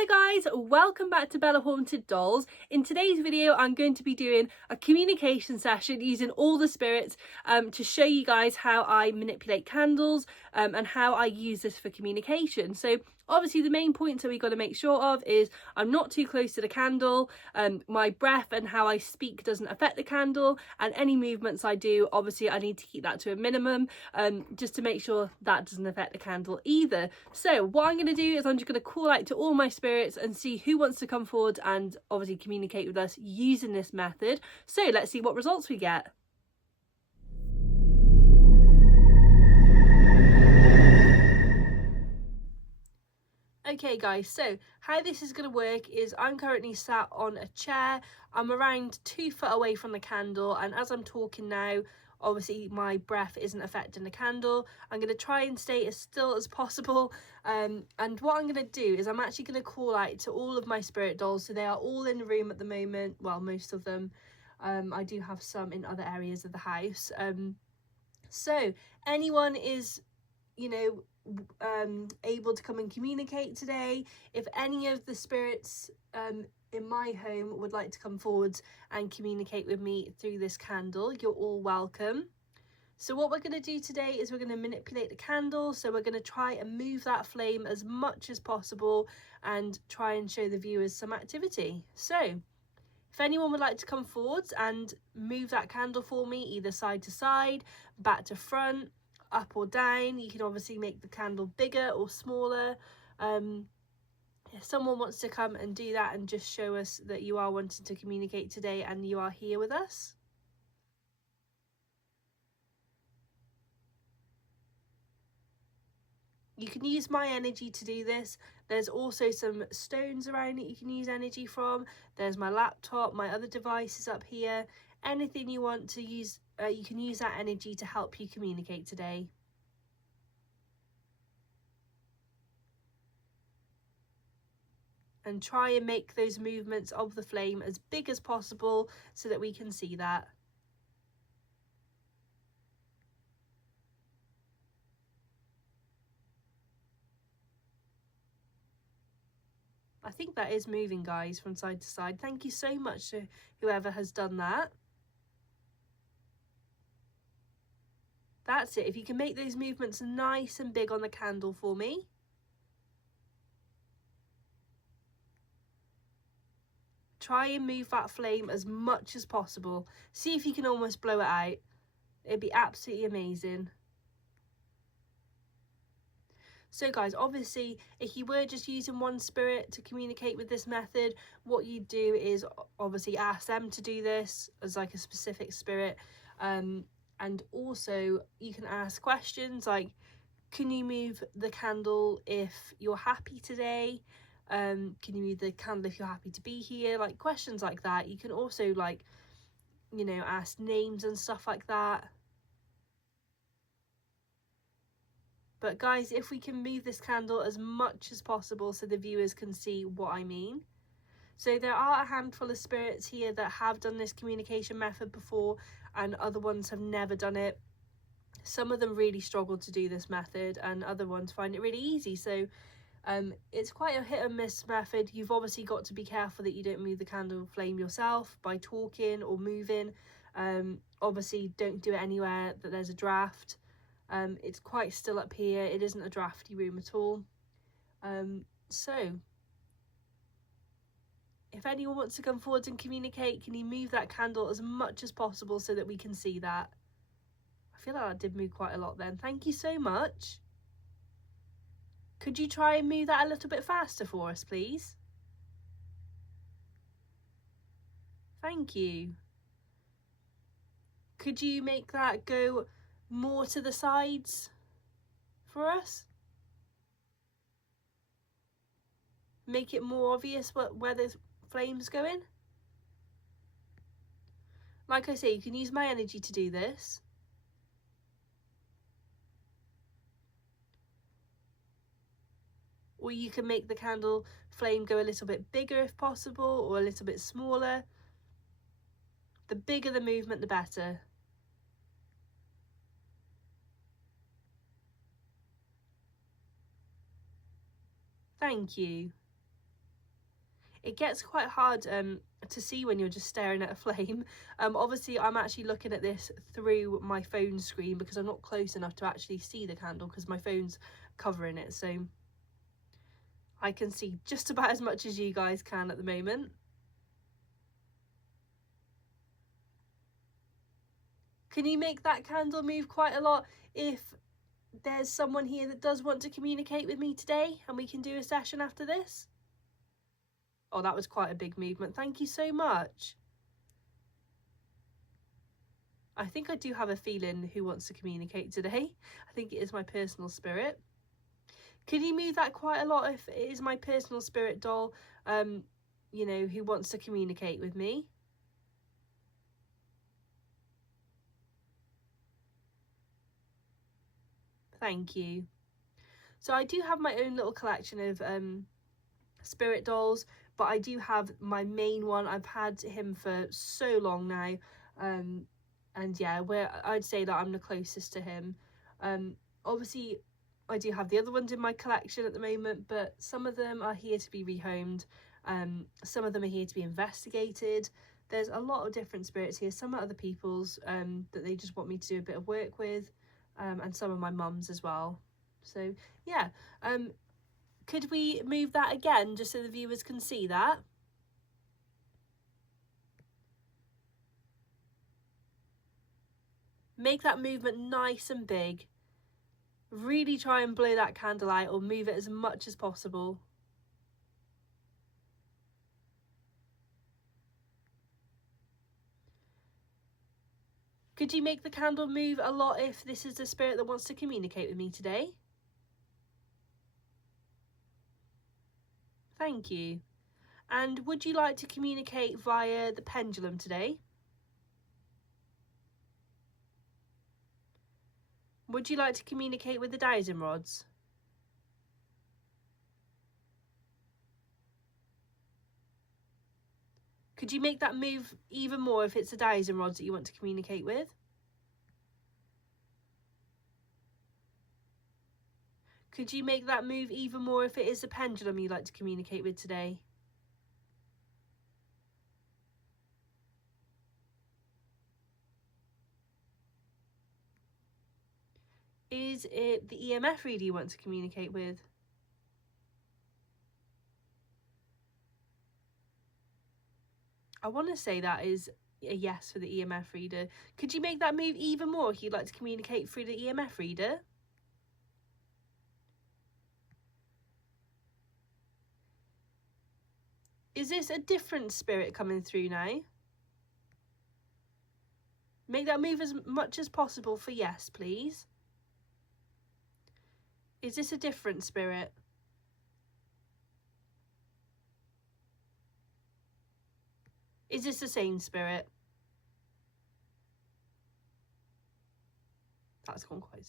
Hello guys, welcome back to Bella Haunted Dolls. In today's video I'm going to be doing a communication session using all the spirits to show you guys how I manipulate candles and how I use this for communication. So obviously the main points that we got to make sure of is I'm not too close to the candle, my breath and how I speak doesn't affect the candle, and any movements I do, obviously I need to keep that to a minimum just to make sure that doesn't affect the candle either. So what I'm going to do is I'm just going to call out to all my spirits and see who wants to come forward and obviously communicate with us using this method. So let's see what results we get. Okay guys, so how this is going to work is I'm currently sat on a chair. I'm around 2 foot away from the candle, and as I'm talking now, obviously my breath isn't affecting the candle. I'm going to try and stay as still as possible, and what I'm going to do is I'm actually going to call out to all of my spirit dolls. So they are all in the room at the moment, well, most of them. I do have some in other areas of the house. So anyone is, you know, able to come and communicate today. If any of the spirits in my home would like to come forward and communicate with me through this candle, you're all welcome. So what we're going to do today is we're going to manipulate the candle. So we're going to try and move that flame as much as possible and try and show the viewers some activity. So if anyone would like to come forwards and move that candle for me, either side to side, back to front, up or down, you can obviously make the candle bigger or smaller. If someone wants to come and do that and just show us that you are wanting to communicate today and you are here with us. You can use my energy to do this. There's also some stones around that you can use energy from. There's my laptop, my other devices up here. Anything you want to use, you can use that energy to help you communicate today. And try and make those movements of the flame as big as possible so that we can see that. I think that is moving, guys, from side to side. Thank you so much to whoever has done that. That's it. If you can make those movements nice and big on the candle for me. Try and move that flame as much as possible. See if you can almost blow it out. It'd be absolutely amazing. So guys, obviously, if you were just using one spirit to communicate with this method, what you do is obviously ask them to do this as like a specific spirit. And also you can ask questions like, can you move the candle if you're happy today? Can you move the candle if you're happy to be here? Like questions like that. You can also, like, you know, ask names and stuff like that. But guys, if we can move this candle as much as possible so the viewers can see what I mean. So there are a handful of spirits here that have done this communication method before, and other ones have never done it. Some of them really struggle to do this method and other ones find it really easy. So it's quite a hit and miss method. You've obviously got to be careful that you don't move the candle flame yourself by talking or moving. Obviously don't do it anywhere that there's a draft. It's quite still up here. It isn't a drafty room at all. So if anyone wants to come forward and communicate, can you move that candle as much as possible so that we can see that? I feel like that did move quite a lot then. Thank you so much. Could you try and move that a little bit faster for us, please? Thank you. Could you make that go more to the sides for us? Make it more obvious where the flame's going? Like I say, you can use my energy to do this. Or you can make the candle flame go a little bit bigger if possible, or a little bit smaller. The bigger the movement, the better. Thank you. it gets quite hard to see when you're just staring at a flame. Obviously I'm actually looking at this through my phone screen because I'm not close enough to actually see the candle because my phone's covering it, so I can see just about as much as you guys can at the moment. Can you make that candle move quite a lot if there's someone here that does want to communicate with me today and we can do a session after this? Oh, that was quite a big movement. Thank you so much. I think I do have a feeling who wants to communicate today. I think it is my personal spirit. Can you move that quite a lot if it is my personal spirit doll, you know, who wants to communicate with me? Thank you. So I do have my own little collection of spirit dolls, but I do have my main one. I've had him for so long now, and yeah, I'd say that I'm the closest to him. Obviously I do have the other ones in my collection at the moment, but some of them are here to be rehomed, some of them are here to be investigated. There's a lot of different spirits here. Some are other people's that they just want me to do a bit of work with, and some are my mum's as well. So yeah, could we move that again just so the viewers can see that? Make that movement nice and big. Really try and blow that candle out or move it as much as possible. Could you make the candle move a lot if this is the spirit that wants to communicate with me today? Thank you. And would you like to communicate via the pendulum today? Would you like to communicate with the dowsing rods? Could you make that move even more if it's the dowsing rods that you want to communicate with? Could you make that move even more if it is the pendulum you'd like to communicate with today? Is it the EMF reader you want to communicate with? I want to say that is a yes for the EMF reader. Could you make that move even more if you'd like to communicate through the EMF reader? Is this a different spirit coming through now? Make that move as much as possible for yes, please. Is this a different spirit? Is this the same spirit? That's gone quite...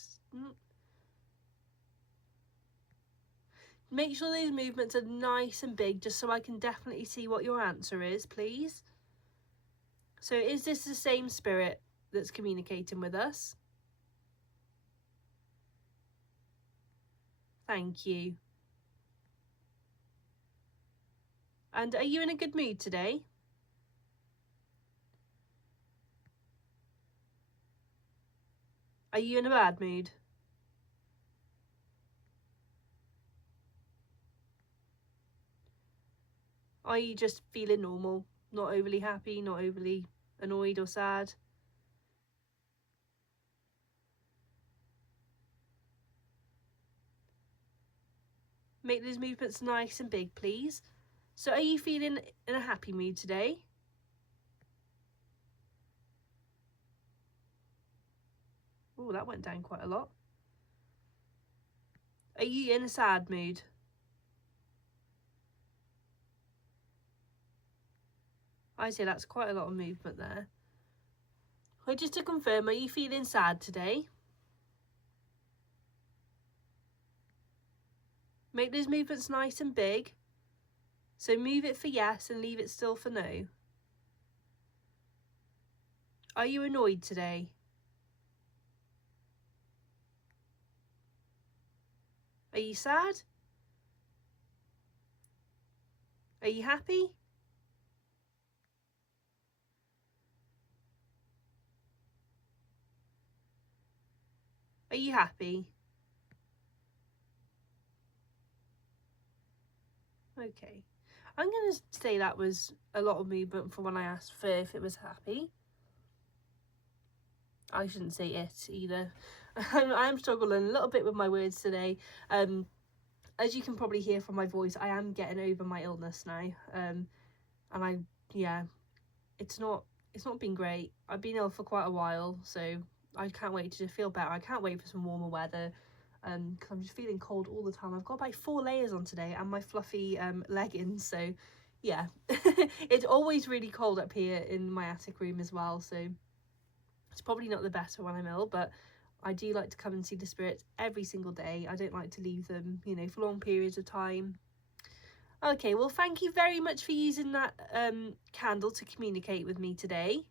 Make sure those movements are nice and big just so I can definitely see what your answer is, please. So is this the same spirit that's communicating with us? Thank you. And are you in a good mood today? Are you in a bad mood? Are you just feeling normal? Not overly happy, not overly annoyed or sad? Make those movements nice and big, please. So are you feeling in a happy mood today? Oh, that went down quite a lot. Are you in a sad mood? I say that's quite a lot of movement there. So just to confirm, are you feeling sad today? Make those movements nice and big. So move it for yes and leave it still for no. Are you annoyed today? Are you sad? Are you happy? Are you happy? Okay. I'm going to say that was a lot of movement for when I asked for if it was happy. I shouldn't say it either. I'm struggling a little bit with my words today. As you can probably hear from my voice, I am getting over my illness now. And it's not been great. I've been ill for quite a while, so I can't wait to feel better. I can't wait for some warmer weather. Because I'm just feeling cold all the time. I've got about 4 layers on today and my fluffy leggings, so yeah. It's always really cold up here in my attic room as well, so it's probably not the best for when I'm ill, but I do like to come and see the spirits every single day. I don't like to leave them, you know, for long periods of time. Okay, well, thank you very much for using that candle to communicate with me today.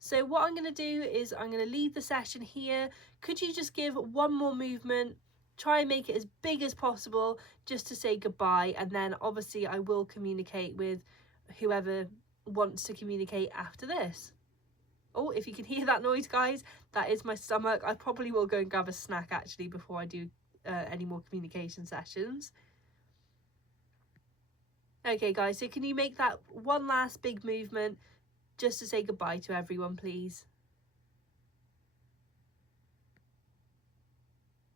So what I'm going to do is I'm going to leave the session here. Could you just give one more movement? Try and make it as big as possible just to say goodbye. And then obviously I will communicate with whoever wants to communicate after this. Oh, if you can hear that noise, guys, that is my stomach. I probably will go and grab a snack actually before I do any more communication sessions. Okay, guys, so can you make that one last big movement just to say goodbye to everyone, please?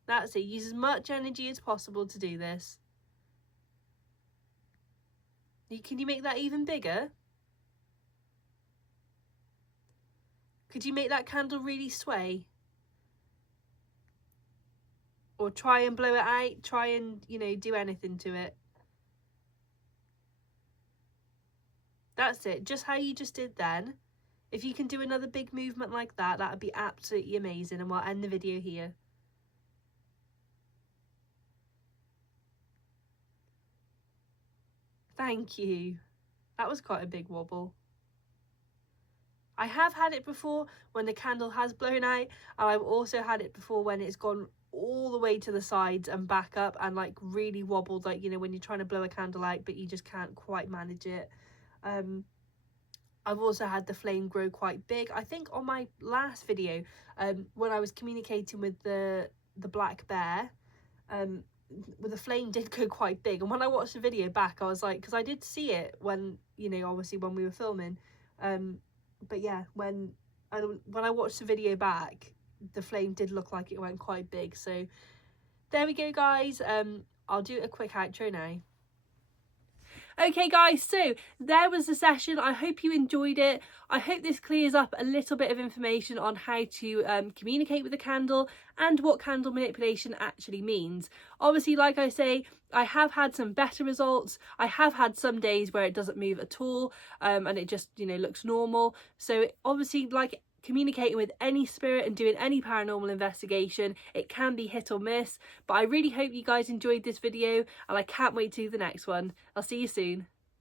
That's it. Use as much energy as possible to do this. Can you make that even bigger? Could you make that candle really sway? Or try and blow it out? Try and, you know, do anything to it. That's it. Just how you just did then. If you can do another big movement like that, that would be absolutely amazing. And we'll end the video here. Thank you. That was quite a big wobble. I have had it before when the candle has blown out, and I've also had it before when it's gone all the way to the sides and back up and like really wobbled, like, you know, when you're trying to blow a candle out but you just can't quite manage it. I've also had the flame grow quite big. I think on my last video, when I was communicating with the black bear, the flame did go quite big, and when I watched the video back I was like, because I did see it when, you know, obviously when we were filming, but yeah, when I watched the video back, the flame did look like it went quite big. So there we go, guys. I'll do a quick outro now. Okay, guys, so there was the session. I hope you enjoyed it. I hope this clears up a little bit of information on how to communicate with a candle and what candle manipulation actually means. Obviously, like I say, I have had some better results. I have had some days where it doesn't move at all, and it just, you know, looks normal. So obviously, like communicating with any spirit and doing any paranormal investigation, it can be hit or miss, but I really hope you guys enjoyed this video and I can't wait to do the next one. I'll see you soon.